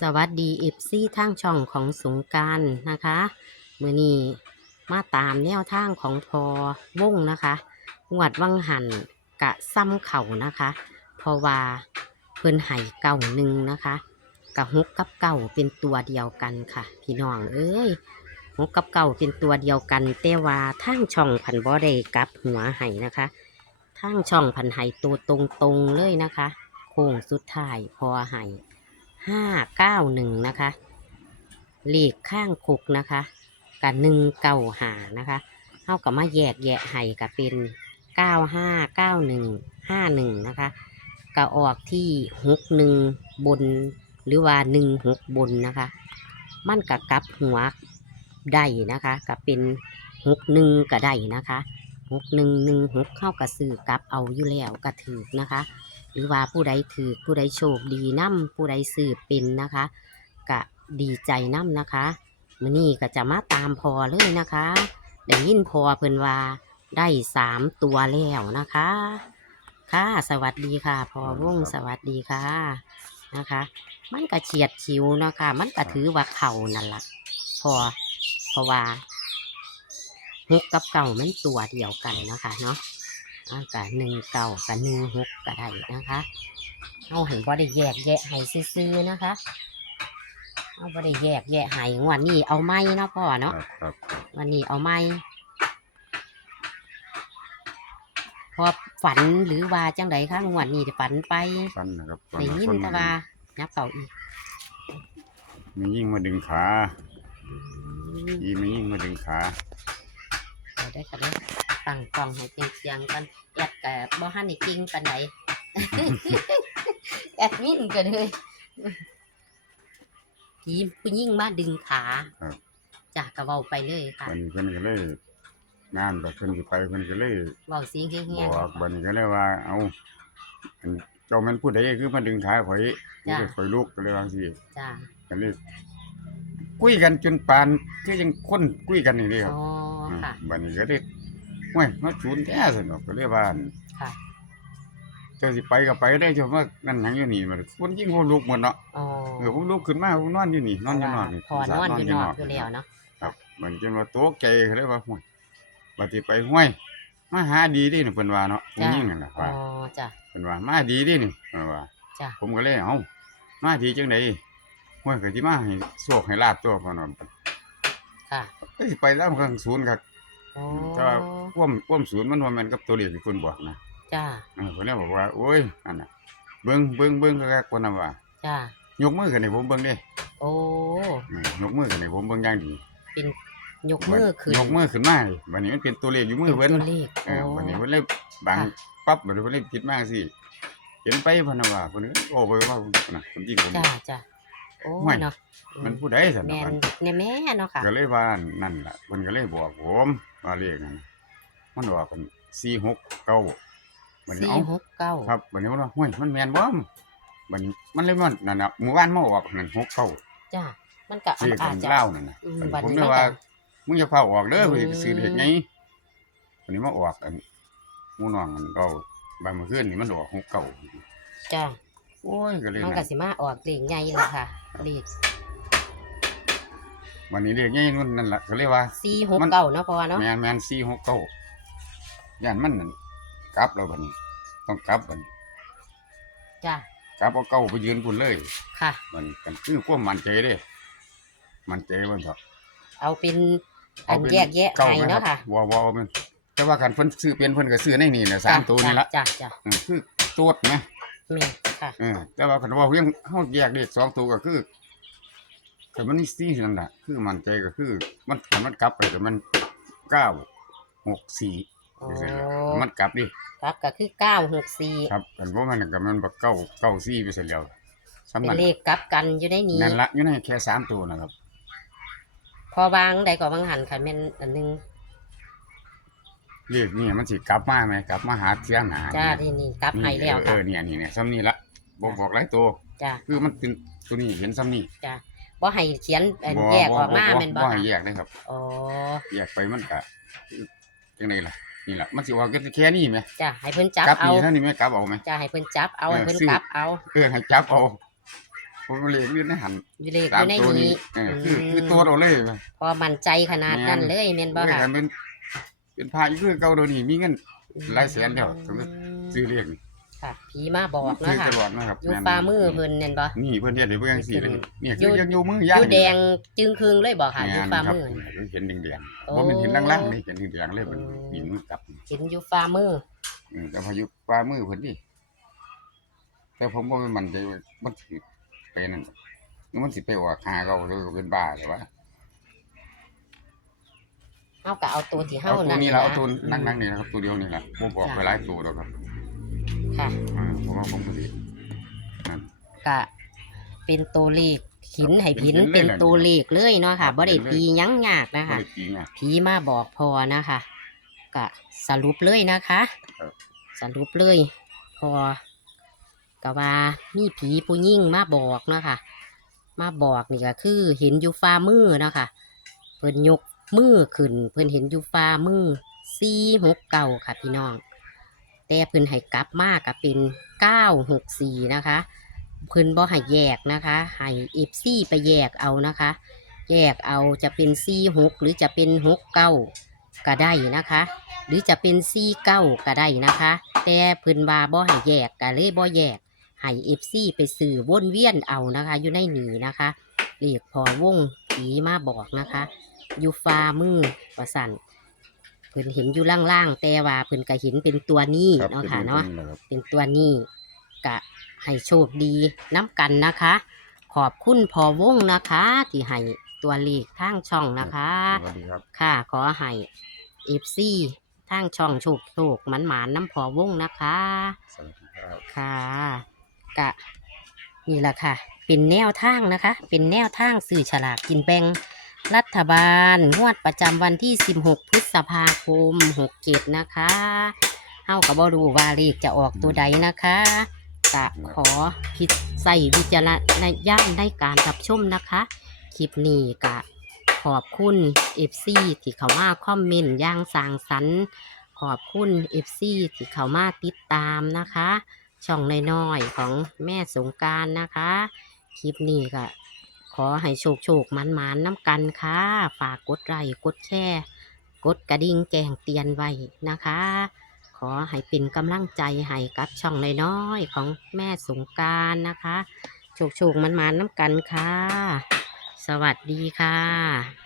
สวัสดีเอฟซีทางช่องของสงการนะคะมือนี้มาตามแนวทางของพอวงนะคะงวดวังหันกะซ้ำเข่านะคะเพราะว่าเพิ่นไห่เก่าหนึ่งนะคะกะฮกกับเก่าเป็นตัวเดียวกันค่ะ พี่น้องเอ้ยฮกกับเก่าเป็นตัวเดียวกันแต่ว่าทางช่องพันบ่ได้กับหัวไห่นะคะทางช่องพันไห่ตัวตรงๆเลยนะคะ โค้งสุดท้ายพอไห่ ห้าเก้าหนึ่งนะคะเลขข้างคุกนะคะกับหนึ่งเก้าหานะคะเท่ากับมาแยกแยะให้กับเป็นเก้าห้าเก้าหนึ่งห้าหนึ่งนะคะก็ออกที่หกหนึ่งบนหรือว่าหนึ่งหกบนนะคะ มันกับกลับหัวได้นะคะกับเป็นหกหนึ่งก็ได้นะคะหกหนึ่งหนึ่งหกเข้ากับสื่อกับเอาอยู่แล้วก็ถือนะคะ หรือว่าผู้ใดถือผู้ใดโชคดีน้ำผู้ใดสืบเป็นนะคะกะดีใจน้ำนะคะมื่อนี้ก็จะมาตามพอเลยนะคะได้ยินพอเพิ่นว่าได้สามตัวแล้วนะคะ ค่ะสวัสดีค่ะ พอวงสวัสดีค่ะนะคะ มันก็เฉียดคิวเนาะคะ มันก็ถือว่าเข่านั่นละพอเพราะว่าฮกกับเก่ามันตัวเดียวกันเนาะคะเนาะ อ่ากับหนึ่งเก่ากับหนึ่งหกก็ได้นะคะเอาให้บ่ได้แยกแยะให้ซื่อๆนะคะเอาบ่ได้แยกแยะให้งวันนี้เอาไม้เนาะพ่อครัเนาะบครับวันนี้เอาไม้พอฝันหรือว่าจังไดคะงวดนี้ฝันไปฟันนะครับฟัได้ยินฟัแต่ว่านับเก่าอีกมียิ่งมาดึงขาอืมอีมียิ่งมาดึงขาเดี๋ยวได้ก็ได้ ตั้งกล้องให้เสียงๆกันแอดกับบ่ฮันนี่กิ้งปานใดแอดมินก็เลยทีมผู้ยิ่งมาดึงขาจากกระเว้าไปเลยค่ะบันนี้เพิ่นก็เลยงานแบบเพิ่นสิไปเพิ่นก็เลยเว้าเสียงเฮี้ยบงอกบันนี้ก็เลยว่า เอาอันเจ้าแม่นผู้ใดคือมาดึงขาข่อยมันก็ข่อยลูกก็เลยว่าสิๆจ้าก็เลยคุยกันจนปานคือยังคนคุยกันนี่เด้ครับอ๋อค่ะบันนี้ก็ได้ ห้วยมาศูนย์แท้สนอกก็เลยว่าอั่นค่ะเจ้าสิไปก็ไปได้เจ้าว่านั่นหยังอยู่นี่มันคนยิ่งคนลูกหมดเนาะอ๋อเออผมลุกขึ้นมาผมนอนอยู่นี่นอนอยู่นอนนี่พอนอนอยู่นอกอยู่แล้วเนาะครับเหมือนจนว่าโต๊ะใจเขาเลยว่าห่วยบัดนี้ไปห้วยมาหาดีดินี่เพิ่นว่าเนาะผู้หญิงนั่นน่ะอ๋อว่าจ้ะ เพิ่นว่ามาดีดินี่เพิ่นว่าจ้ะ ผมก็เลยเอ้ามาดีจังได๋ห้วยก็สิมาให้โชคให้ลาบตัวเพิ่นว่า ค่ะก็สิไปตามข้างศูนย์ครับ อ๋อแต่ว่าความความศูนย์มันว่าแม่นกับตัวเลขที่เพิ่นบอกนะจ้าเออเพิ่นเลยบอกว่าโอ้ยนั่นน่ะเบิ่งเบิ่งเบิ่งคักๆเพิ่นน่ะว่าจ้ายกมือขึ้นให้ผมเบิ่งเด้โอ้อืมยกมือขึ้นให้ผมเบิ่งอย่างดีเป็นยกมือขึ้นยกมือขึ้นมาบัดนี้มันเป็นตัวเลขอยู่มือเพิ่นตัวเลขเออโอ้วันนี้เพิ่นเลยบังค่ะปั๊บบัดนี้เพิ่นเลยผิดมากสิเห็นไปเพนนะว่าเพิ่นก็โอ้ไปว่าน่ะคนจริงผมจ้าจ้าโอ้ห่วยเนาะมันผู้ใดซั่นแม่น่ะนแน่แม่เนาะค่ะก็เลยว่านั่นล่ะเพิ่นก็เลยบอกผม ว่าเลขนั้นมันว่ากัน469บัดนี้สี่เอ้าหกเก้าครับบัดนี้มันว่าห้วยมันแม่นบ่บัดนี้มันเลยมันนั่นน่ะหมู่บ้านมาออกนั่น69จ้ามันก็ซื้ออากัจนจะ เล่าวนั่นน่ะอืมบัดบัดผมนี้เลยมันว่าก็มึงอย่าเฝ้าออกเด้ออืมเพิ่นสิซื้อเลขไงบัดนี้มาออกอันหมู่น้องมันก็บางมื้อคืนนี่มันออก69จ้าโอ้ยก็เลยมันนะก็สิมาออกเลขใหญ่เลยค่ะเลข วันนี้เรียกง่ายนู่นนั่นแหละก็เลยว่าสี่หกเก้าเนาะพอเนาะแมนแมนสี่หกเก้าย่านมันนั่นกลับแล้วบัดนี้ ต้องกลับบัดนี้จ้ากลับเอาเก้าไปยืนพุ่นเลยค่ะบัดนี้กันคือความมั่นใจเด้ มั่นใจมันเถอะเอาเป็นอันเป็แยกแยะเก้าให้ไหมเนาะครัค่ะบวอวอมันแต่ว่าคันเพิ่นซื้อเป็นเพิ่นก็ซื้อในนี่แหละสามตัวนี่ละจ้าจ้าอืมคือตัวจนะแม่ค่ะเออแต่ว่าคันว่าเพียงเฮาแยกเลขสองตัวก็คือ แต่มันนี่สี่นั่นน่ะคือมั่นใจก็คือ มันคันมันกลับไปก็มันเก้าหกสี่โอ้มันกลับดิครับก็คือเก้าหกสี่ครับอันว่ามันก็มันบักเก้าเก้าซี่ไปเสร็จแล้วสำเป็นันกเลขกลับกันอยู่ในนี้นั่นละอยู่ในแค่สามตัวนะครับ พอบางใดก็บางหันค่ะแม่นอันหนึงเรียกนี่มันสิกลับมาไหมกลับมาหาเที่ยงหาจ้าที่นี่กลับให้แล้วเอค่ะอเนี่ยนี่เนี่ยซ้ำนี่ละบอกบอกหลายตัว จ้าคือมันเป็นตัวนี้เห็นซ้ำนี่จ้า บ่ให้เขียนอันบ่แยกออกมาบ่แม่นบ่บ่ให้ค่ะแยกนะครับ อ๋อแยกไปมันก็จังไดล่ะนี่ล่ะมันสิว่าแค่นี้ไหมจ้าให้เพิ่นจับกลับเอานี่เท่านี้ไหมกลับเอาไหม จ้าให้เพิ่นจับเอาเออให้เพิ่นซื้อ กลับเอาเออให้จับเอาผผมก็เลยยื่นในหันอยู่เลขอสามยู่ในตัวนี้นี้เออคืออืมคือตัวเราเลยพอมั่นใจขนาดนั้นเลยแม่นบ่เว้ยค่ะอันเป็นเป็นพาอีกคือเก่าเดี๋ยวนี้มีเงิน หลายแสนแล้วถึงจะซื้อเรียกนี่ ค่ะ ผีมาบอกซื้เนาะอค่ะตลอดนะครับอยู่แนฝ่ามือเพิ่นแม่นบ่ นี่เพิ่นเฮ็ดให้เบิ่งจังซี่เลยเนี่ยอยู่คือยังอยู่มืออยู่ย่างแดงจึงครึงเลยบ่ค่ะอยู่แม่นฝ่าครับมือ เห็นแดงโอ้ๆบ่แม่นเห็นล่างๆนี่เห็นแดงๆเลยมันโอ้บินกลับเห็นอยู่ฝ่ามืออืมแต่พายุฟ้ามือเพิ่นนี่แต่ผมบ่มั่นใจว่ามันสิไปนั่นมันสิไปออกหาเก่าหรือเป็นบ้าหรือว่าเฮาก็เอาตัวที่เฮาเอาตัวนั่นนี้ละเอาตัวอืมนั่งๆนี่นะครับตัวเดียวนี่ล่ะบ่บอกไปหลายตัวดอกครับ ค่ะอ่าผมว่าผมก็สินั่นก็เป็นตัวเลขหินให้ผินเป็นเลขเป็นตัวเลขเลยเนาะครัค่ะบบ่ได้เป็นเลขตีหยังยากนะบ่คะได้ตีไงผีมาบอกพอนะคะก็สรุปเลยนะคะ ครับ สรุปเลย พอก็ว่ามีผีผู้ยิ่งมาบอกเนาะคะมาบอกนี่ก็คือเห็นอยู่ฟ้ามือเนาะคะเพิ่นยกมือขึ้น เพิ่นเห็นอยู่ฟ้ามือสี่หกเก้าค่ะพี่น้อง แต่เพิ่นให้กลับมากก็เป็นเก้าหกสี่นะคะ เพิ่นบ่ให้แยกนะคะให้เอฟซีไปแยกเอานะคะ แยกเอาจะเป็นซีหกหรือจะเป็นหกเก้าก็ได้นะคะ หรือจะเป็นซีเก้าก็ได้นะคะ แต่เพิ่นว่าบ่ให้แยกก็เลยบ่แยกให้เอฟซีไปสื่อวนเวียนเอานะคะ อยู่ในหนีนะคะเรียกพอวงผีมาบอกนะคะ อยู่ฟ้ามือประสัน เพิ่นเห็นอยู่ล่างๆแต่ว่าเพิ่นก็เห็นเป็นตัวนี้ครับเนาะเป็นค่ะตัวเนาะนี้แหละครับเป็นตัวนี้กะให้โชคดีน้ำกันนะคะ ขอบคุณพอวงนะคะ ที่ให้ตัวเลขทางช่องนะคะ สวัสดีครับ ค่ะขอให้เอฟซีทางช่องโชคโชคหมันหมานน้ำพอวงนะคะ สวัสดีครับ ค่ะกะนี่แหละค่ะ เป็นแนวทางนะคะ เป็นแนวทางสื่อฉลากกินแบ่ง รัฐบาล งวดประจำวันที่ 16 พฤษภาคม 67 นะคะเฮากับบรูว่าเลขจะออกตัวใดนะคะกะขอพิดใส่วิจารณญาณในการรับชมนะคะ คลิปนี้กะขอบคุณ FC ที่เขามาคอมเมนต์ย่างสางสรรขอบคุณ FC ที่เขามาติดตามนะคะ ช่องน้อยๆของแม่สงการนะคะ คลิปนี้ก็ ขอให้โชคโชคมันมานๆน้ำกันค่ะ ฝากกดไลค์กดแชร์กดกระดิ่งแจ้งเตือนไว้นะคะ ขอให้เป็นกำลังใจให้กับช่องน้อยๆของแม่สงการนะคะ โชคโชคมันมันๆน้ำกันค่ะ สวัสดีค่ะ